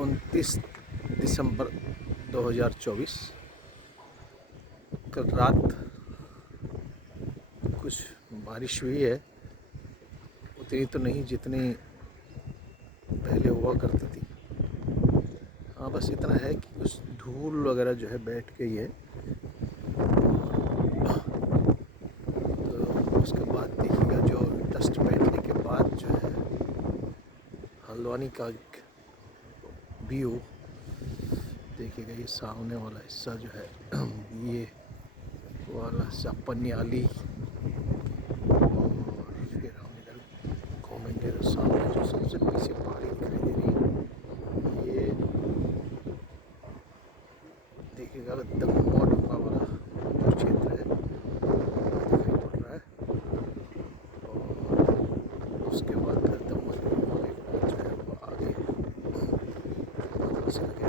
29 दिसंबर 2024। कल रात कुछ बारिश हुई है, उतनी तो नहीं जितनी पहले हुआ करती थी। हाँ, बस इतना है कि कुछ धूल वगैरह जो है बैठ गई है। तो उसके बाद देखिएगा, जो डस्ट बैठने के बाद जो है हल्द्वानी का व्यू देखिएगा। ये सामने वाला हिस्सा जो है ये वाला हिस्सा पनियाली, और फिर हम इधर घूमेंगे तो सामने जो सबसे पीछे पहाड़ी दिखाई दे रही है, ये देखिएगा दमोह डुंगा वाला जो क्षेत्र है दिखाई पड़ रहा है। और उसके बाद फिर दमोह के बाद जो है वो आगे से लगे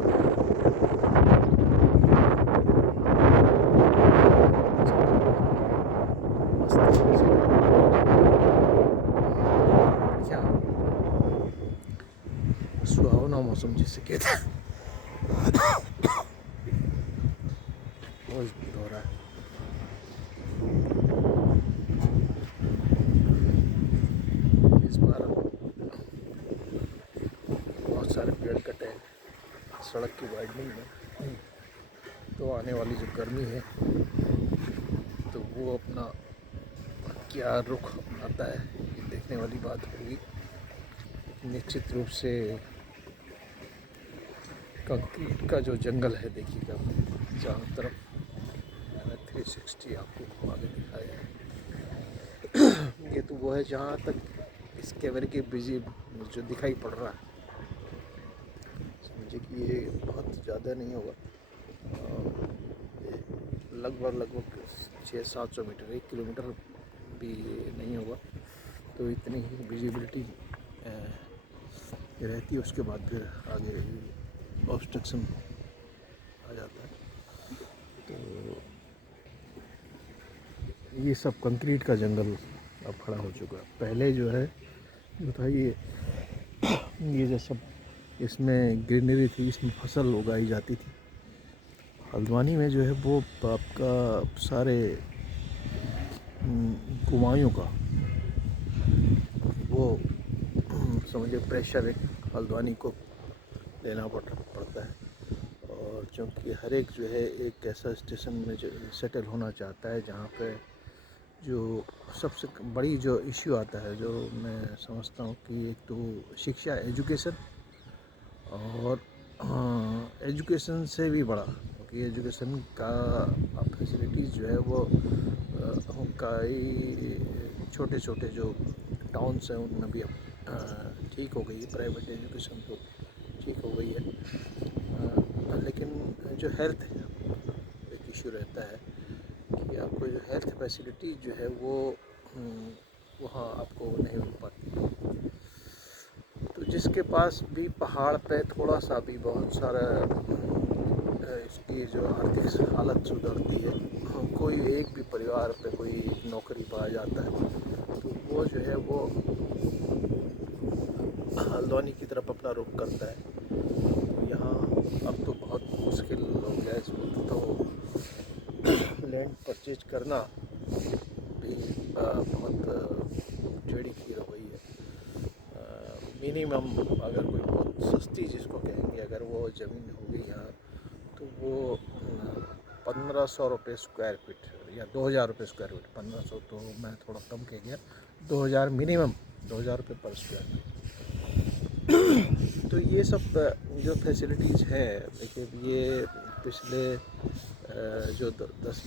सुहावना मौसम जिसे कहते हैं मजबूत हो रहा है। इस बार बहुत सारे पेड़ कटे हैं सड़क की वाइडनिंग में, तो आने वाली जो गर्मी है तो वो अपना क्या रुख अपनाता है ये देखने वाली बात होगी। निश्चित रूप से कंक्रीट का जो जंगल है देखिएगा, चारों तरफ मैंने 360 आपको घुमा के दिखाया है। ये तो वो है जहाँ तक इस कैमरे के बिजी जो दिखाई पड़ रहा है, समझे कि ये बहुत ज़्यादा नहीं होगा, लगभग 600-700 मीटर, 1 किलोमीटर भी नहीं होगा। तो इतनी ही विजिबिलिटी रहती है। उसके बाद फिर आगे ऑब्स्ट्रक्शन आ जाता है। तो ये सब कंक्रीट का जंगल अब खड़ा हो चुका है। पहले जो है जो था ये जो सब इसमें ग्रीनरी थी, इसमें फसल उगाई जाती थी। हल्द्वानी में जो है वो आपका सारे कुमायूं का वो समझिए प्रेशर एक हल्द्वानी को लेना पड़ता है। और क्योंकि हर एक जो है एक ऐसा स्टेशन में जो सेटल होना चाहता है जहाँ पे जो सबसे बड़ी जो इश्यू आता है, जो मैं समझता हूँ कि एक तो शिक्षा, एजुकेशन, और एजुकेशन से भी बड़ा, क्योंकि एजुकेशन का फैसिलिटीज़ जो है वो कई छोटे छोटे जो टाउन्स हैं उनमें भी अब ठीक हो गई है। प्राइवेट एजुकेशन तो ठीक हो गई है, लेकिन जो हेल्थ है एक इशू रहता है कि आपको जो हेल्थ फैसिलिटी जो है वो वहाँ आपको नहीं मिल पाती। तो जिसके पास भी पहाड़ पे थोड़ा सा भी बहुत सारा इसकी जो आर्थिक हालत सुधरती है, कोई एक भी परिवार पे कोई नौकरी पाया जाता है, तो वो जो है वो हल्द्वानी की तरफ अपना रुख करता है। तो यहाँ अब तो बहुत मुश्किल हो गया है इसमें, तो लैंड परचेज करना भी बहुत टेढ़ी खीर हो गई है। मिनिमम अगर कोई बहुत सस्ती जिसको कहेंगे, अगर वो ज़मीन हो गई यहाँ, तो वो 1500 रुपये स्क्वायर फीट या 2000 रुपये स्क्वायर फीट, 1500 तो मैं थोड़ा कम कह गया, 2000 मिनिमम, 2000 रुपये पर स्क्वायर फीट। तो ये सब जो फैसिलिटीज़ हैं, देखिए ये पिछले जो 10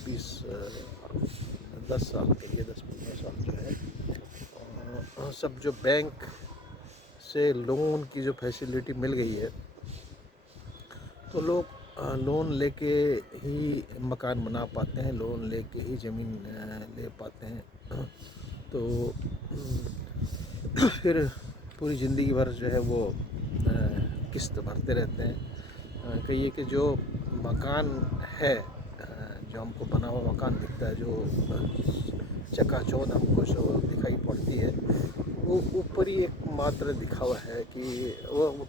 साल के लिए, 10-15 साल जो है सब जो बैंक से लोन की जो फैसिलिटी मिल गई है, तो लोग लोन लेके ही मकान बना पाते हैं, लोन लेके ही ज़मीन ले पाते हैं। तो फिर पूरी ज़िंदगी भर जो है वो किस्त भरते रहते हैं। कहिए कि जो मकान है, जो हमको बना हुआ मकान दिखता है, जो चकाचौंध हमको जो दिखाई पड़ती है, वो ऊपर ही एक मात्र दिखा हुआ है कि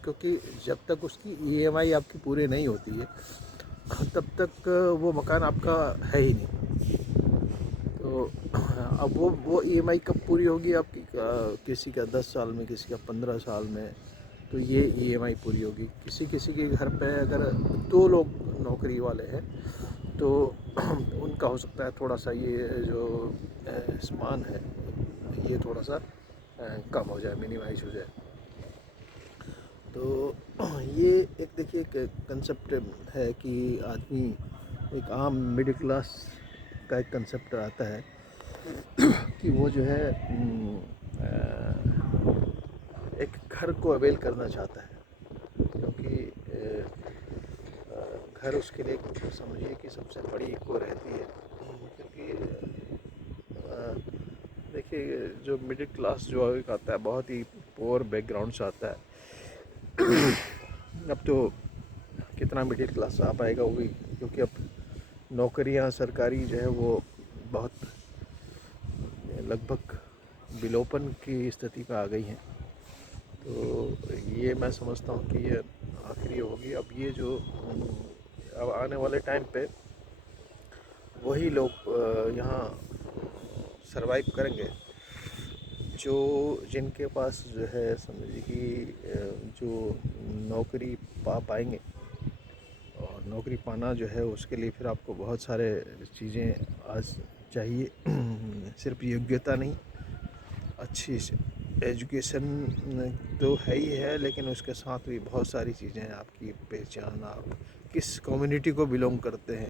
क्योंकि जब तक उसकी ईएमआई आपकी पूरी नहीं होती है तब तक वो मकान आपका है ही नहीं। तो अब वो ईएमआई कब पूरी होगी आपकी, किसी का 10 साल में, किसी का 15 साल में, तो ये ईएमआई पूरी होगी। किसी किसी के घर पे अगर 2 लोग नौकरी वाले हैं तो उनका हो सकता है थोड़ा सा ये जो स्पान है ये थोड़ा सा कम हो जाए, मिनिमाइज हो जाए। तो ये एक देखिए एक कंसेप्ट है कि आदमी एक आम मिडिल क्लास का एक कंसेप्ट आता है कि वो जो है एक घर को अवेल करना चाहता है, क्योंकि घर उसके लिए समझिए कि सबसे बड़ी वो रहती है। क्योंकि देखिए जो मिडिल क्लास जो एक आता है बहुत ही पुअर बैकग्राउंड से आता है। अब तो कितना मिडिल क्लास आ पाएगा वो भी, क्योंकि अब नौकरियां सरकारी जो है वो बहुत लगभग विलोपन की स्थिति पर आ गई हैं। तो ये मैं समझता हूँ कि ये आखिरी होगी। अब ये जो अब आने वाले टाइम पे वही लोग यहाँ सरवाइव करेंगे जो जिनके पास जो है समझिए कि जो नौकरी पा पाएंगे। और नौकरी पाना जो है उसके लिए फिर आपको बहुत सारे चीज़ें आज चाहिए। सिर्फ योग्यता नहीं, अच्छी एजुकेशन तो है ही है, लेकिन उसके साथ भी बहुत सारी चीज़ें, आपकी पहचान, आप किस कम्युनिटी को बिलोंग करते हैं।